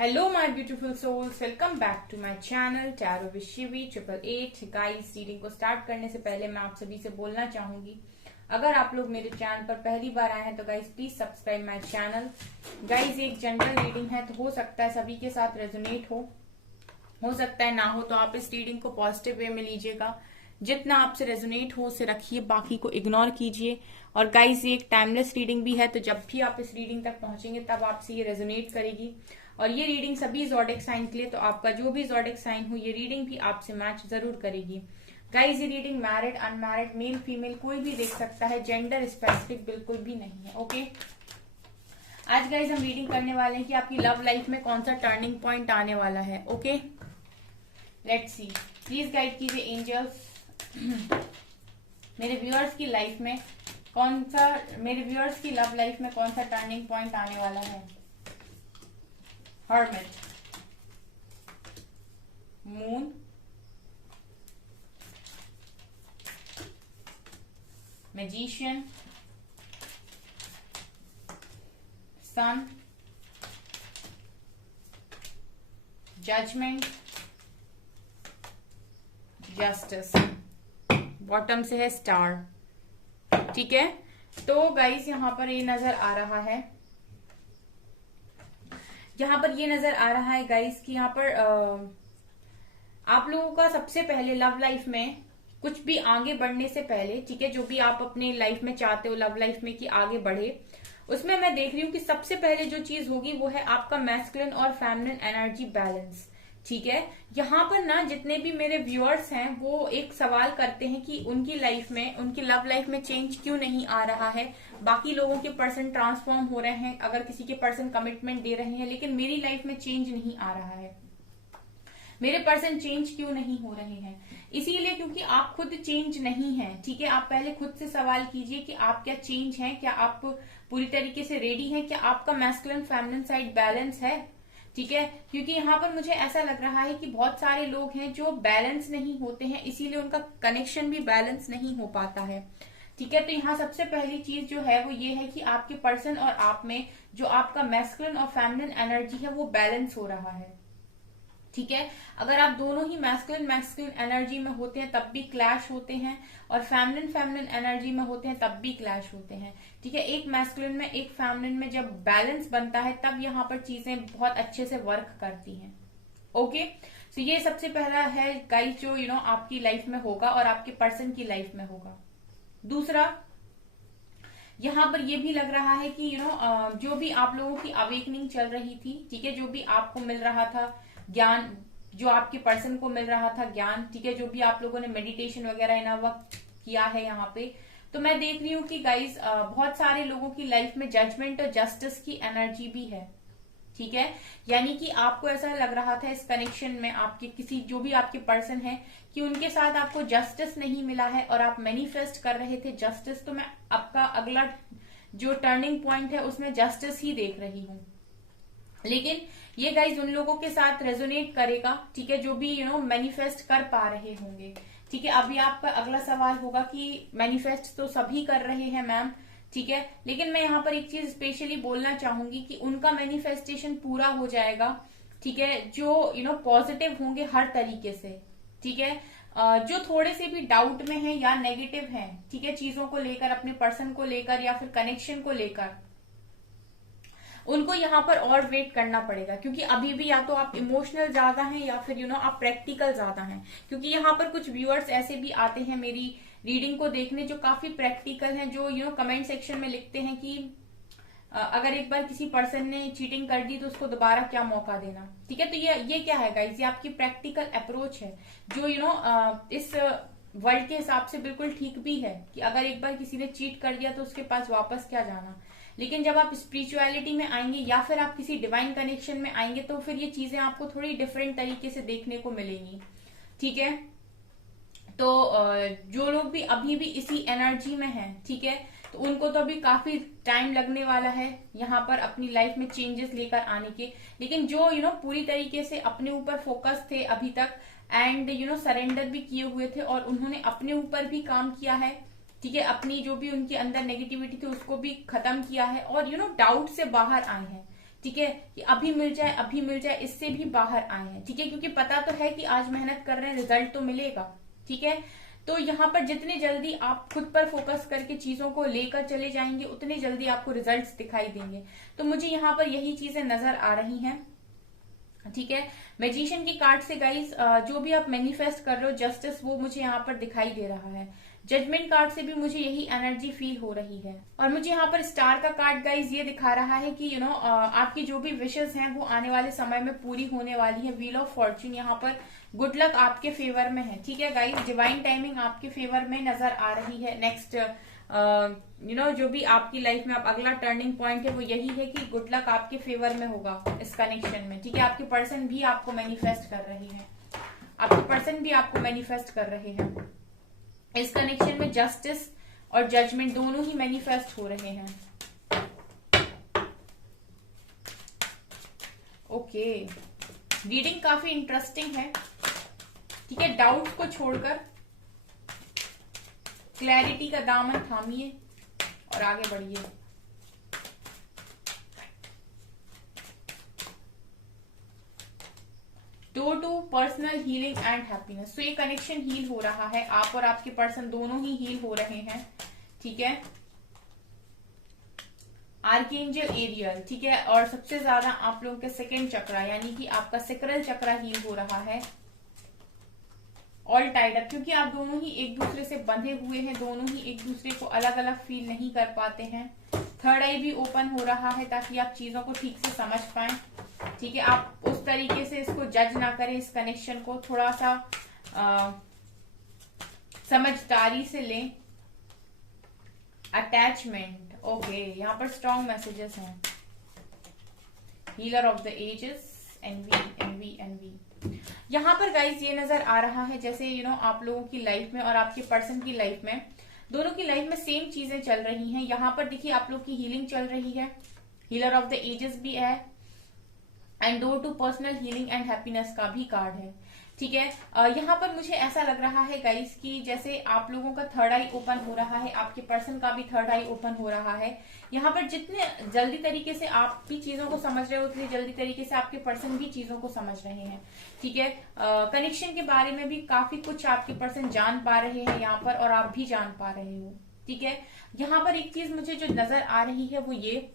Hello my beautiful souls, welcome back to my channel Tarot with Shivi 888। Guys, reading को start करने से पहले मैं आप सभी से बोलना चाहूंगी, अगर आप लोग मेरे चैनल पर पहली बार आए हैं तो guys please subscribe my channel. Guys, एक जनरल रीडिंग है तो हो सकता है सभी के साथ रेजोनेट हो सकता है ना हो, तो आप इस रीडिंग को पॉजिटिव वे में लीजिएगा। जितना आपसे रेजोनेट हो उसे रखिए, बाकी को इग्नोर कीजिए। और गाइस, ये एक टाइमलेस रीडिंग भी है, तो जब भी आप इस रीडिंग तक पहुंचेंगे तब आपसे ये रेजोनेट करेगी। और ये रीडिंग सभी ज़ोडिएक साइन के लिए, तो आपका जो भी ज़ोडिएक साइन हो ये रीडिंग भी आपसे मैच जरूर करेगी। गाइस, ये reading married unmarried male female कोई भी देख सकता है, जेंडर स्पेसिफिक बिल्कुल भी नहीं है। ओके, आज गाइस हम रीडिंग करने वाले हैं कि आपकी लव लाइफ में कौन सा टर्निंग पॉइंट आने वाला है। Okay, let's see, please guide कीजिए एंजल्स। मेरे व्यूअर्स की लाइफ में मेरे व्यूअर्स की लव लाइफ में कौन सा टर्निंग पॉइंट आने वाला है। हर्मिट, मून, मैजिशियन, सन, जजमेंट, जस्टिस। बॉटम से है स्टार। ठीक है, तो गाइस यहाँ पर ये नजर आ रहा है, गाइस कि यहाँ पर आप लोगों का सबसे पहले लव लाइफ में कुछ भी आगे बढ़ने से पहले, ठीक है, जो भी आप अपने लाइफ में चाहते हो लव लाइफ में कि आगे बढ़े, उसमें मैं देख रही हूँ कि सबसे पहले जो चीज होगी वो है आपका मैस्कुलिन और फेमिनिन एनर्जी बैलेंस। ठीक है, यहाँ पर ना जितने भी मेरे व्यूअर्स हैं वो एक सवाल करते हैं कि उनकी लाइफ में, उनकी लव लाइफ में चेंज क्यों नहीं आ रहा है। बाकी लोगों के पर्सन ट्रांसफॉर्म हो रहे हैं, अगर किसी के पर्सन कमिटमेंट दे रहे हैं, लेकिन मेरी लाइफ में चेंज नहीं आ रहा है। मेरे पर्सन चेंज क्यों नहीं हो रहे हैं? इसीलिए क्योंकि आप खुद चेंज नहीं हैं। ठीक है, आप पहले खुद से सवाल कीजिए कि आप क्या चेंज हैं, क्या आप पूरी तरीके से रेडी हैं, क्या आपका मैस्कुलिन फेमिनिन साइड बैलेंस है। ठीक है, क्योंकि यहाँ पर मुझे ऐसा लग रहा है कि बहुत सारे लोग हैं जो बैलेंस नहीं होते हैं, इसीलिए उनका कनेक्शन भी बैलेंस नहीं हो पाता है। ठीक है, तो यहाँ सबसे पहली चीज जो है वो ये है कि आपके पर्सन और आप में जो आपका मैस्कुलिन और फेमिनिन एनर्जी है वो बैलेंस हो रहा है। ठीक है, अगर आप दोनों ही मैस्कुलिन एनर्जी में होते हैं तब भी क्लैश होते हैं, और फेमिनिन एनर्जी में होते हैं तब भी क्लैश होते हैं। ठीक है, एक मैस्कुलिन में एक फेमिनिन में जब बैलेंस बनता है तब यहाँ पर चीजें बहुत अच्छे से वर्क करती हैं। ओके, तो ये सबसे पहला है गाइस जो आपकी लाइफ में होगा और आपके पर्सन की लाइफ में होगा। दूसरा, यहाँ पर ये भी लग रहा है कि जो भी आप लोगों की अवेकनिंग चल रही थी, ठीक है, जो भी आपको मिल रहा था ज्ञान, जो आपके पर्सन को मिल रहा था ज्ञान, ठीक है, जो भी आप लोगों ने मेडिटेशन वगैरह इन वक्त किया है यहाँ पे, तो मैं देख रही हूँ कि गाइस बहुत सारे लोगों की लाइफ में जजमेंट और जस्टिस की एनर्जी भी है। ठीक है, यानी कि आपको ऐसा लग रहा था इस कनेक्शन में आपके किसी जो भी आपके पर्सन है कि उनके साथ आपको जस्टिस नहीं मिला है और आप मैनिफेस्ट कर रहे थे जस्टिस। तो मैं आपका अगला जो टर्निंग पॉइंट है उसमें जस्टिस ही देख रही हूँ, लेकिन ये गाइज उन लोगों के साथ रेजोनेट करेगा, ठीक है, जो भी मैनिफेस्ट कर पा रहे होंगे। ठीक है, अभी आपका अगला सवाल होगा कि मैनिफेस्ट तो सभी कर रहे हैं मैम, ठीक है, लेकिन मैं यहाँ पर एक चीज स्पेशली बोलना चाहूंगी कि उनका मैनिफेस्टेशन पूरा हो जाएगा। ठीक है, जो पॉजिटिव होंगे हर तरीके से। ठीक है, जो थोड़े से भी डाउट में है या नेगेटिव है, ठीक है, चीजों को लेकर, अपने पर्सन को लेकर या फिर कनेक्शन को लेकर, उनको यहाँ पर और वेट करना पड़ेगा, क्योंकि अभी भी या तो आप इमोशनल ज्यादा हैं या फिर आप प्रैक्टिकल ज्यादा हैं। क्योंकि यहाँ पर कुछ व्यूअर्स ऐसे भी आते हैं मेरी रीडिंग को देखने जो काफी प्रैक्टिकल हैं, जो कमेंट सेक्शन में लिखते हैं कि अगर एक बार किसी पर्सन ने चीटिंग कर दी तो उसको दोबारा क्या मौका देना। ठीक है, तो ये क्या है गाइस, ये आपकी प्रैक्टिकल अप्रोच है जो इस वर्ल्ड के हिसाब से बिल्कुल ठीक भी है कि अगर एक बार किसी ने चीट कर दिया तो उसके पास वापस क्या जाना। लेकिन जब आप स्पिरिचुअलिटी में आएंगे या फिर आप किसी डिवाइन कनेक्शन में आएंगे तो फिर ये चीजें आपको थोड़ी डिफरेंट तरीके से देखने को मिलेंगी। ठीक है, तो जो लोग भी अभी भी इसी एनर्जी में हैं, ठीक है, तो उनको तो अभी काफी टाइम लगने वाला है यहाँ पर अपनी लाइफ में चेंजेस लेकर आने के। लेकिन जो पूरी तरीके से अपने ऊपर फोकस थे अभी तक एंड सरेंडर भी किए हुए थे और उन्होंने अपने ऊपर भी काम किया है, ठीक है, अपनी जो भी उनके अंदर नेगेटिविटी थी उसको भी खत्म किया है और डाउट से बाहर आए हैं। ठीक है, कि अभी मिल जाए अभी मिल जाए, इससे भी बाहर आए हैं। ठीक है, क्योंकि पता तो है कि आज मेहनत कर रहे हैं, रिजल्ट तो मिलेगा। ठीक है, तो यहाँ पर जितनी जल्दी आप खुद पर फोकस करके चीजों को लेकर चले जाएंगे, उतनी जल्दी आपको रिजल्ट्स दिखाई देंगे। तो मुझे यहाँ पर यही चीजें नजर आ रही हैं। ठीक है, मैजिशियन की कार्ड से गाइस जो भी आप मैनिफेस्ट कर रहे हो जस्टिस, वो मुझे यहाँ पर दिखाई दे रहा है। जजमेंट कार्ड से भी मुझे यही एनर्जी फील हो रही है। और मुझे यहाँ पर स्टार का कार्ड गाइस ये दिखा रहा है कि आपकी जो भी विशेष हैं वो आने वाले समय में पूरी होने वाली है। व्हील ऑफ फॉर्च्यून यहाँ पर गुड लक आपके फेवर में है। ठीक है गाइस, डिवाइन टाइमिंग आपके फेवर में नजर आ रही है। नेक्स्ट जो भी आपकी लाइफ में आप अगला टर्निंग पॉइंट है वो यही है कि गुड लक आपके फेवर में होगा इस कनेक्शन में। ठीक है, आपके पर्सन भी आपको मैनिफेस्ट कर रहे हैं, आपके पर्सन भी आपको मैनिफेस्ट कर रहे हैं। इस कनेक्शन में जस्टिस और जजमेंट दोनों ही मैनिफेस्ट हो रहे हैं। ओके, रीडिंग काफी इंटरेस्टिंग है। ठीक है, डाउट्स को छोड़कर क्लैरिटी का दामन थामिए और आगे बढ़िए। Door to personal healing and happiness. तो ये कनेक्शन हील हो रहा है, आप और आपके पर्सन दोनों ही हील हो रहे हैं। ठीक है, आर्कएंजल एरियल। ठीक है, और सबसे ज्यादा आप लोगों के सेकंड चक्रा यानी कि आपका सेक्रल चक्रा हील हो रहा है। ऑल टाइड अप, क्योंकि आप दोनों ही एक दूसरे से बंधे हुए हैं, दोनों ही एक दूसरे को अलग अलग फील नहीं कर पाते हैं। थर्ड आई भी ओपन हो रहा है ताकि आप चीजों को ठीक से समझ पाएं। ठीक है, आप उस तरीके से इसको जज ना करें, इस कनेक्शन को थोड़ा सा समझदारी से लें। अटैचमेंट, ओके, यहाँ पर स्ट्रॉन्ग मैसेजेस हैं। हीलर ऑफ द एजेस, एनवी एनवी एनवी। यहाँ पर गाइज ये नजर आ रहा है जैसे आप लोगों की लाइफ में और आपके पर्सन की लाइफ में, दोनों की लाइफ में सेम चीजें चल रही हैं। यहाँ पर देखिए आप लोग की हीलिंग चल रही है, हीलर ऑफ द एजेस भी है, and door to personal healing and happiness का भी कार्ड है। ठीक है, यहाँ पर मुझे ऐसा लग रहा है गाइस कि जैसे आप लोगों का थर्ड आई ओपन हो रहा है, आपके पर्सन का भी थर्ड आई ओपन हो रहा है। यहाँ पर जितने जल्दी तरीके से आप भी चीजों को समझ रहे हो, उतनी जल्दी तरीके से आपके पर्सन भी चीजों को समझ रहे हैं। ठीक है, कनेक्शन के बारे में भी काफी कुछ आपके पर्सन जान पा रहे हैं यहाँ पर, और आप भी जान पा रहे हो। ठीक है, यहाँ पर एक चीज मुझे जो नजर आ रही है वो ये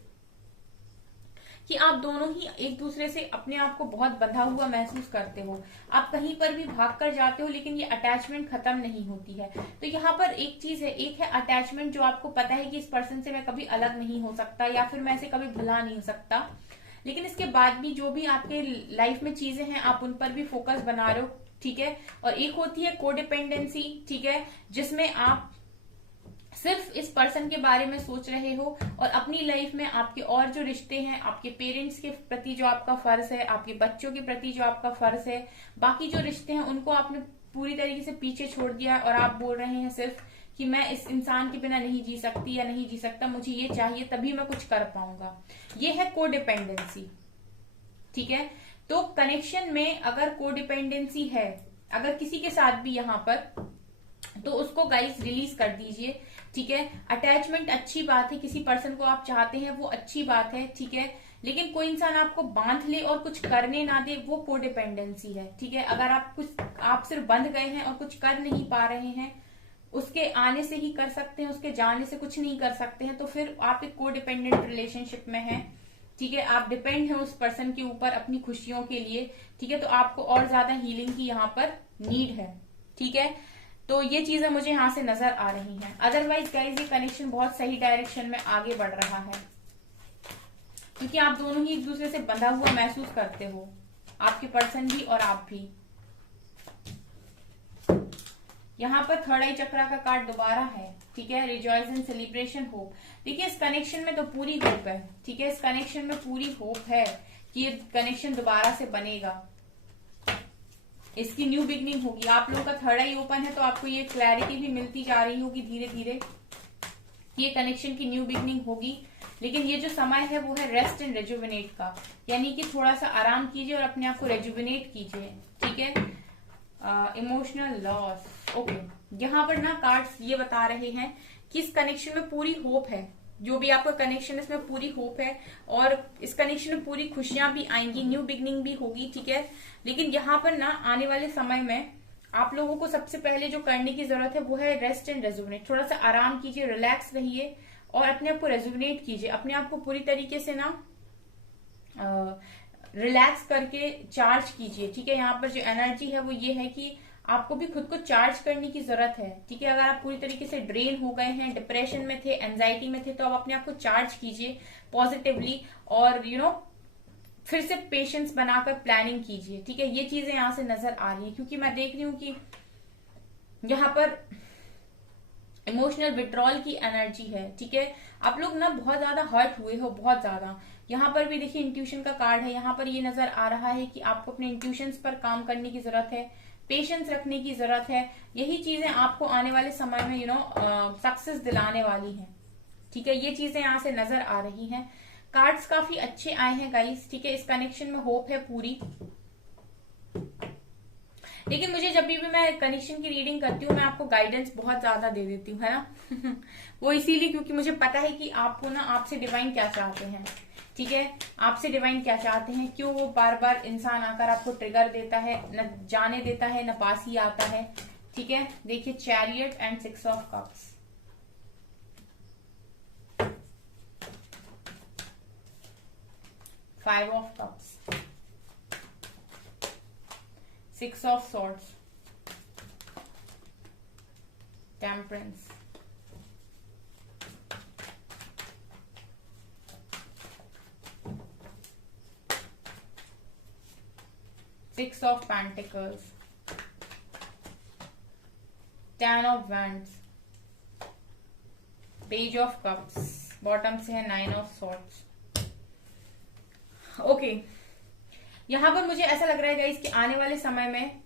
कि आप दोनों ही एक दूसरे से अपने आप को बहुत बंधा हुआ महसूस करते हो। आप कहीं पर भी भाग कर जाते हो, लेकिन ये अटैचमेंट खत्म नहीं होती है। तो यहाँ पर एक चीज है, एक है अटैचमेंट जो आपको पता है कि इस पर्सन से मैं कभी अलग नहीं हो सकता या फिर मैं इसे कभी भुला नहीं सकता, लेकिन इसके बाद भी जो भी आपके लाइफ में चीजें हैं आप उन पर भी फोकस बना रहे हो। ठीक है, और एक होती है कोडिपेंडेंसी। ठीक है, जिसमें आप सिर्फ इस पर्सन के बारे में सोच रहे हो और अपनी लाइफ में आपके और जो रिश्ते हैं, आपके पेरेंट्स के प्रति जो आपका फर्ज है, आपके बच्चों के प्रति जो आपका फर्ज है, बाकी जो रिश्ते हैं उनको आपने पूरी तरीके से पीछे छोड़ दिया और आप बोल रहे हैं सिर्फ कि मैं इस इंसान के बिना नहीं जी सकती या नहीं जी सकता, मुझे ये चाहिए तभी मैं कुछ कर पाऊंगा। ये है कोडिपेंडेंसी। ठीक है, तो कनेक्शन में अगर कोडिपेंडेंसी है, अगर किसी के साथ भी यहाँ पर, तो उसको गाइस रिलीज कर दीजिए। ठीक है, अटैचमेंट अच्छी बात है, किसी पर्सन को आप चाहते हैं वो अच्छी बात है। ठीक है, लेकिन कोई इंसान आपको बांध ले और कुछ करने ना दे, वो कोडिपेंडेंसी है। ठीक है, अगर आप सिर्फ बंध गए हैं और कुछ कर नहीं पा रहे हैं, उसके आने से ही कर सकते हैं, उसके जाने से कुछ नहीं कर सकते हैं, तो फिर आप एक कोडिपेंडेंट रिलेशनशिप में हैं। ठीक है, आप डिपेंड हैं उस पर्सन के ऊपर अपनी खुशियों के लिए। ठीक है, तो आपको और ज्यादा हीलिंग की यहाँ पर नीड है। ठीक है, तो ये चीजें मुझे यहाँ से नजर आ रही हैं। अदरवाइज गाइज ये कनेक्शन बहुत सही डायरेक्शन में आगे बढ़ रहा है, क्योंकि आप दोनों ही एक दूसरे से बंधा हुआ महसूस करते हो, आपके पर्सन भी और आप भी। यहाँ पर थर्ड आई चक्रा का कार्ड दोबारा है। ठीक है, रिजॉइस एंड सेलिब्रेशन, होप। देखिए इस कनेक्शन में तो पूरी होप है। ठीक है, इस कनेक्शन में पूरी होप है कि ये कनेक्शन दोबारा से बनेगा, इसकी न्यू बिगनिंग होगी। आप लोगों का थर्ड आई ओपन है तो आपको ये क्लैरिटी भी मिलती जा रही होगी धीरे धीरे, ये कनेक्शन की न्यू बिगनिंग होगी। लेकिन ये जो समय है वो है रेस्ट एंड रेजुविनेट का, यानी कि थोड़ा सा आराम कीजिए और अपने आप को रेजुविनेट कीजिए। ठीक है, इमोशनल लॉस। ओके, यहाँ पर ना कार्ड्स ये बता रहे हैं कि इस कनेक्शन में पूरी होप है। जो भी आपका कनेक्शन है इसमें पूरी होप है, और इस कनेक्शन में पूरी खुशियां भी आएंगी, न्यू बिगनिंग भी होगी, ठीक है। लेकिन यहाँ पर ना आने वाले समय में आप लोगों को सबसे पहले जो करने की जरूरत है वो है रेस्ट एंड रेजुविनेट। थोड़ा सा आराम कीजिए, रिलैक्स रहिए और अपने आप को रेजुविनेट कीजिए, अपने आप को पूरी तरीके से ना रिलैक्स करके चार्ज कीजिए, ठीक है। यहाँ पर जो एनर्जी है वो ये है कि आपको भी खुद को चार्ज करने की जरूरत है, ठीक है। अगर आप पूरी तरीके से ड्रेन हो गए हैं, डिप्रेशन में थे, एंजाइटी में थे, तो आप अपने आप को चार्ज कीजिए पॉजिटिवली, और फिर से पेशेंस बनाकर प्लानिंग कीजिए, ठीक है। ये चीजें यहाँ से नजर आ रही है, क्योंकि मैं देख रही हूँ कि यहाँ पर इमोशनल विड्रॉल की एनर्जी है, ठीक है। आप लोग ना बहुत ज्यादा हर्ट हुए हो, बहुत ज्यादा। यहाँ पर भी देखिए इंट्यूशन का कार्ड है, यहाँ पर ये नजर आ रहा है कि आपको अपने इंट्यूशंस पर काम करने की जरूरत है, पेशेंस रखने की जरूरत है। यही चीजें आपको आने वाले समय में सक्सेस दिलाने वाली हैं, ठीक है। ये चीजें यहाँ से नजर आ रही हैं। कार्ड्स काफी अच्छे आए हैं गाइस, ठीक है। इस कनेक्शन में होप है पूरी। लेकिन मुझे जब भी मैं कनेक्शन की रीडिंग करती हूँ मैं आपको गाइडेंस बहुत ज्यादा दे देती हूँ, है ना। वो इसीलिए क्योंकि मुझे पता है कि आपको ना, आपसे डिवाइन क्या चाहते हैं, ठीक है। आपसे डिवाइन क्या चाहते हैं, क्यों वो बार बार इंसान आकर आपको ट्रिगर देता है, न जाने देता है, न पास ही आता है, ठीक है। देखिए chariot and 6 of cups, five of cups, 6 of swords, temperance, Six of Pentacles, 10 of Wands, Page of Cups, bottom से है 9 of Swords। ओके, यहाँ पर मुझे ऐसा लग रहा है गाइस कि आने वाले समय में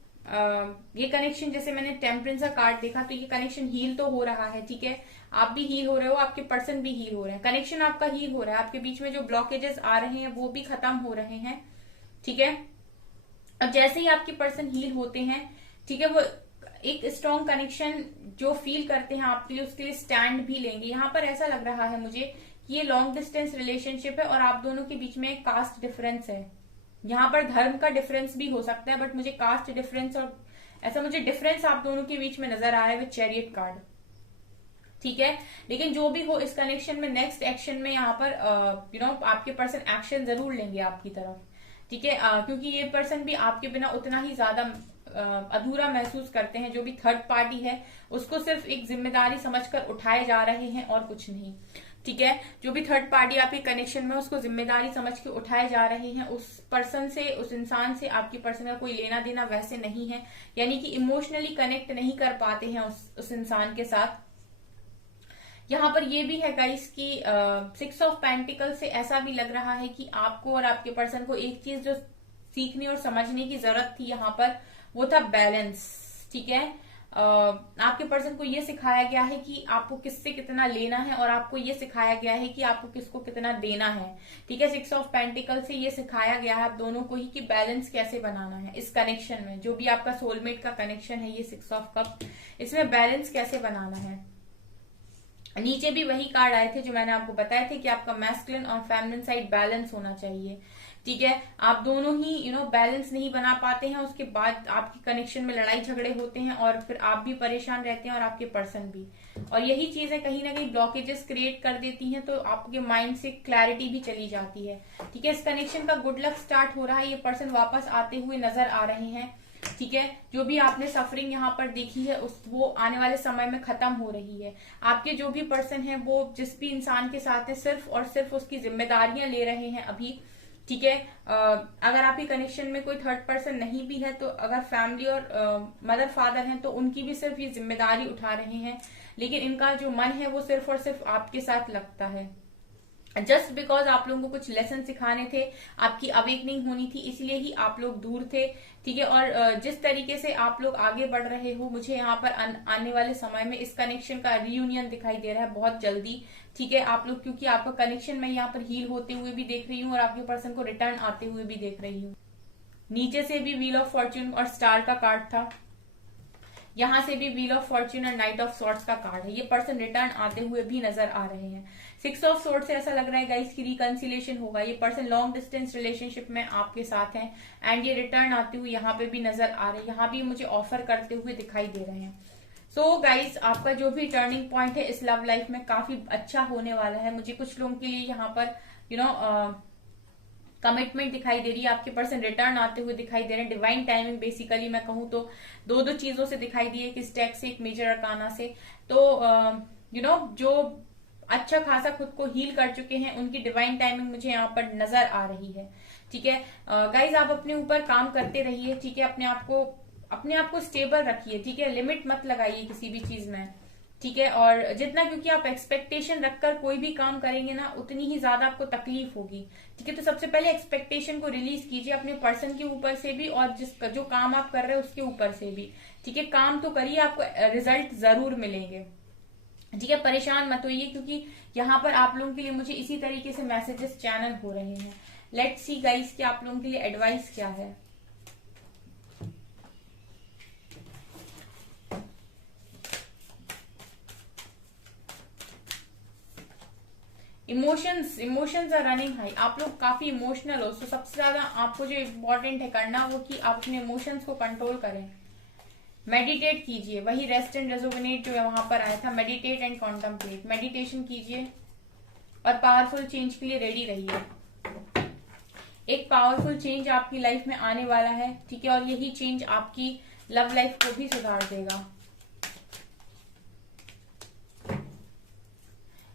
ये कनेक्शन, जैसे मैंने टेम्परेंस का कार्ड देखा तो ये कनेक्शन हील तो हो रहा है, ठीक है। आप भी हील हो रहे हो, आपके पर्सन भी हील हो रहे हैं, कनेक्शन आपका हील हो रहा है, आपके बीच में जो ब्लॉकेजेस आ रहे हैं वो भी खत्म हो रहे हैं, ठीक है। अब जैसे ही आपके पर्सन हील होते हैं, ठीक है, वो एक स्ट्रॉन्ग कनेक्शन जो फील करते हैं आपके लिए, उसके लिए स्टैंड भी लेंगे। यहाँ पर ऐसा लग रहा है मुझे कि ये लॉन्ग डिस्टेंस रिलेशनशिप है और आप दोनों के बीच में कास्ट डिफरेंस है। यहाँ पर धर्म का डिफरेंस भी हो सकता है, बट मुझे कास्ट डिफरेंस और ऐसा मुझे डिफरेंस आप दोनों के बीच में नजर आ रहा है विद चैरियट कार्ड, ठीक है। लेकिन जो भी हो, इस कनेक्शन में नेक्स्ट एक्शन में यहाँ पर आपके पर्सन एक्शन जरूर लेंगे आपकी तरफ, ठीक है। क्योंकि ये पर्सन भी आपके बिना उतना ही ज्यादा अधूरा महसूस करते हैं। जो भी थर्ड पार्टी है उसको सिर्फ एक जिम्मेदारी समझकर उठाए जा रहे हैं और कुछ नहीं, ठीक है। जो भी थर्ड पार्टी आपके कनेक्शन में उसको जिम्मेदारी समझ के उठाए जा रहे हैं। उस पर्सन से, उस इंसान से आपकी पर्सन का कोई लेना देना वैसे नहीं है, यानी कि इमोशनली कनेक्ट नहीं कर पाते हैं उस इंसान के साथ। यहाँ पर ये भी है गाइस कि 6 ऑफ पेंटिकल से ऐसा भी लग रहा है कि आपको और आपके पर्सन को एक चीज जो सीखने और समझने की जरूरत थी यहाँ पर, वो था बैलेंस, ठीक है। आपके पर्सन को ये सिखाया गया है कि आपको किससे कितना लेना है और आपको ये सिखाया गया है कि आपको किसको कितना देना है, ठीक है। 6 ऑफ पेंटिकल से ये सिखाया गया है आप दोनों को ही कि बैलेंस कैसे बनाना है इस कनेक्शन में। जो भी आपका सोलमेट का कनेक्शन है ये 6 ऑफ कप, इसमें बैलेंस कैसे बनाना है। नीचे भी वही कार्ड आए थे जो मैंने आपको बताए थे कि आपका मैस्कुलिन और फेमिनिन साइड बैलेंस होना चाहिए, ठीक है। आप दोनों ही बैलेंस नहीं बना पाते हैं, उसके बाद आपकी कनेक्शन में लड़ाई झगड़े होते हैं और फिर आप भी परेशान रहते हैं और आपके पर्सन भी। और यही चीजें कहीं ना कहीं ब्लॉकेजेस क्रिएट कर देती हैं, तो आपके माइंड से क्लैरिटी भी चली जाती है, ठीक है। इस कनेक्शन का गुड लक स्टार्ट हो रहा है, ये पर्सन वापस आते हुए नजर आ रहे हैं, ठीक है। जो भी आपने सफरिंग यहाँ पर देखी है वो आने वाले समय में खत्म हो रही है। आपके जो भी पर्सन है वो जिस भी इंसान के साथ है सिर्फ और सिर्फ उसकी जिम्मेदारियां ले रहे हैं अभी, ठीक है। अगर आपके कनेक्शन में कोई थर्ड पर्सन नहीं भी है, तो अगर फैमिली और मदर फादर हैं तो उनकी भी सिर्फ ये जिम्मेदारी उठा रहे हैं, लेकिन इनका जो मन है वो सिर्फ और सिर्फ आपके साथ लगता है। जस्ट बिकॉज आप लोगों को कुछ लेसन सिखाने थे, आपकी अवेकनिंग होनी थी, इसलिए ही आप लोग दूर थे, ठीक है। और जिस तरीके से आप लोग आगे बढ़ रहे हो, मुझे यहाँ पर आने वाले समय में इस कनेक्शन का रियूनियन दिखाई दे रहा है बहुत जल्दी, ठीक है। आप लोग, क्योंकि आपका कनेक्शन मैं यहाँ पर हील होते हुए भी देख रही हूँ और आपके पर्सन को रिटर्न आते हुए भी देख रही हूँ। नीचे से भी व्हील ऑफ फॉर्च्यून और स्टार का कार्ड था। यहाँ से भी व्हील ऑफ फॉर्च्यून और नाइट ऑफ सॉर्ड्स का कार्ड है। ये पर्सन रिटर्न आते हुए भी नजर आ रहे हैं। 6 ऑफ सॉर्ड से ऐसा लग रहा है गाइस की रिकंसिलेशन होगा। ये पर्सन लॉन्ग डिस्टेंस रिलेशनशिप में आपके साथ है एंड ये रिटर्न आते हुए यहाँ पे भी नजर आ रहे हैं। यहाँ भी मुझे ऑफर करते हुए दिखाई दे रहे हैं। सो गाइस, आपका जो भी टर्निंग पॉइंट है इस लव लाइफ में काफी अच्छा होने वाला है। मुझे कुछ लोगों के लिए यहाँ पर कमिटमेंट दिखाई दे रही है। आपके पर्सन रिटर्न आते हुए दिखाई दे रहे हैं। डिवाइन टाइमिंग बेसिकली मैं कहूँ तो दो चीजों से दिखाई दी है, कि स्टैक से, एक मेजर अरकाना से। तो जो अच्छा खासा खुद को हील कर चुके हैं उनकी डिवाइन टाइमिंग मुझे यहाँ पर नजर आ रही है। ठीक है गाइज, आप अपने ऊपर काम करते रहिए। ठीक है, अपने आप को स्टेबल रखिए। ठीक है, लिमिट मत लगाइए किसी भी चीज में। ठीक है, और जितना, क्योंकि आप एक्सपेक्टेशन रखकर कोई भी काम करेंगे ना उतनी ही ज्यादा आपको तकलीफ होगी। ठीक है, तो सबसे पहले एक्सपेक्टेशन को रिलीज कीजिए अपने पर्सन के ऊपर से भी और जो काम आप कर रहे हैं उसके ऊपर से भी। ठीक है, काम तो करिए, आपको रिजल्ट जरूर मिलेंगे। ठीक है, परेशान मत होइए, क्योंकि यहाँ पर आप लोगों के लिए मुझे इसी तरीके से मैसेजेस चैनल हो रहे हैं। लेट्स सी गाइस कि आप लोगों के लिए एडवाइस क्या है। Emotions are running high. आप लोग काफी इमोशनल हो। सबसे ज्यादा आपको जो इम्पोर्टेंट है करना वो कि आप अपने इमोशंस को कंट्रोल करें। मेडिटेट कीजिए, वही रेस्ट एंड रेजोनेट जो वहां पर आया था, मेडिटेट एंड कॉन्टम्पलेट। मेडिटेशन कीजिए और पावरफुल चेंज के लिए रेडी रहिए। एक पावरफुल चेंज आपकी लाइफ में आने वाला है। ठीक है, और यही चेंज आपकी लव लाइफ को भी सुधार देगा।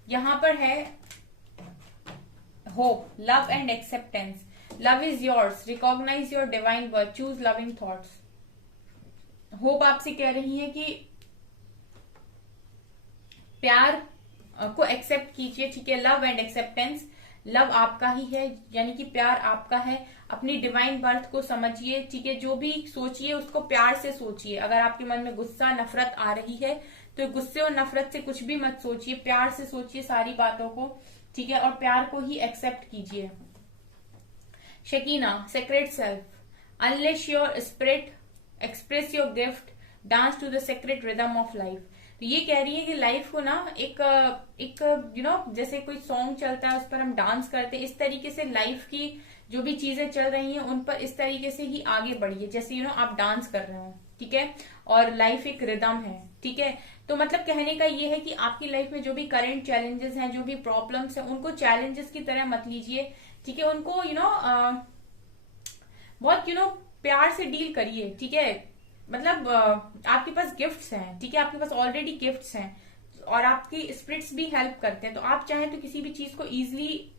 यहां पर है hope, love and acceptance. Love is yours, recognise your divine worth, choose loving thoughts. Hope आपसे कह रही है कि प्यार को एक्सेप्ट कीजिए। ठीक है, लव एंड एक्सेप्टेंस। लव आपका ही है, यानी कि प्यार आपका है। अपनी डिवाइन बर्थ को समझिए। ठीक है, जो भी सोचिए उसको प्यार से सोचिए। अगर आपके मन में गुस्सा, नफरत आ रही है तो गुस्से और नफरत से कुछ भी मत सोचिए, प्यार से सोचिए सारी बातों को। ठीक है, और प्यार को ही एक्सेप्ट कीजिए। Shakina, secret self, unleash your spirit, express your gift, dance to the secret rhythm of life. तो ये कह रही है कि लाइफ को ना एक जैसे कोई सॉन्ग चलता है उस पर हम डांस करते हैं, इस तरीके से लाइफ की जो भी चीजें चल रही हैं उन पर इस तरीके से ही आगे बढ़िए, जैसे आप डांस कर रहे हो। ठीक है, और लाइफ एक रिदम है। ठीक है, तो मतलब कहने का ये है कि आपकी लाइफ में जो भी करंट चैलेंजेस हैं, जो भी प्रॉब्लम्स हैं, उनको चैलेंजेस की तरह मत लीजिए। ठीक है, उनको बहुत प्यार से डील करिए। ठीक है, मतलब आपके पास गिफ्ट्स हैं। ठीक है, आपके पास ऑलरेडी गिफ्ट्स हैं और आपकी स्पिरिट्स भी हेल्प करते हैं। तो आप चाहें तो किसी भी चीज को इजीली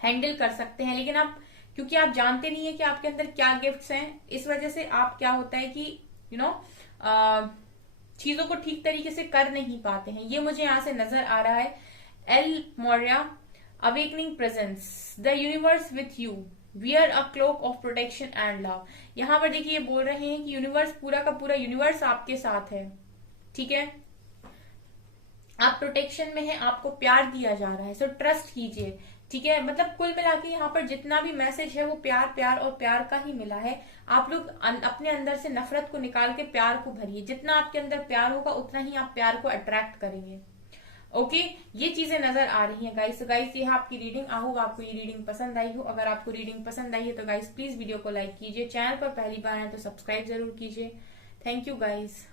हैंडल कर सकते हैं, लेकिन क्योंकि आप जानते नहीं है कि आपके अंदर क्या गिफ्ट्स हैं, इस वजह से आप क्या होता है कि चीजों को ठीक तरीके से कर नहीं पाते हैं। ये मुझे यहां से नजर आ रहा है। El Morya, awakening presence, the universe with you, wear a cloak of protection and love. यहां पर देखिए ये बोल रहे हैं कि यूनिवर्स, पूरा का पूरा यूनिवर्स आपके साथ है। ठीक है, आप प्रोटेक्शन में है, आपको प्यार दिया जा रहा है, सो ट्रस्ट कीजिए। ठीक है, मतलब कुल मिला के यहाँ पर जितना भी मैसेज है वो प्यार प्यार और प्यार का ही मिला है। आप लोग अपने अंदर से नफरत को निकाल के प्यार को भरिए। जितना आपके अंदर प्यार होगा उतना ही आप प्यार को अट्रैक्ट करेंगे। ओके, ये चीजें नजर आ रही हैं गाइस। गाइस, ये है आपकी रीडिंग। आई होप आपको ये रीडिंग पसंद आई हो। अगर आपको रीडिंग पसंद आई है तो गाइस प्लीज वीडियो को लाइक कीजिए। चैनल पर पहली बार है तो सब्सक्राइब जरूर कीजिए। Thank you guys.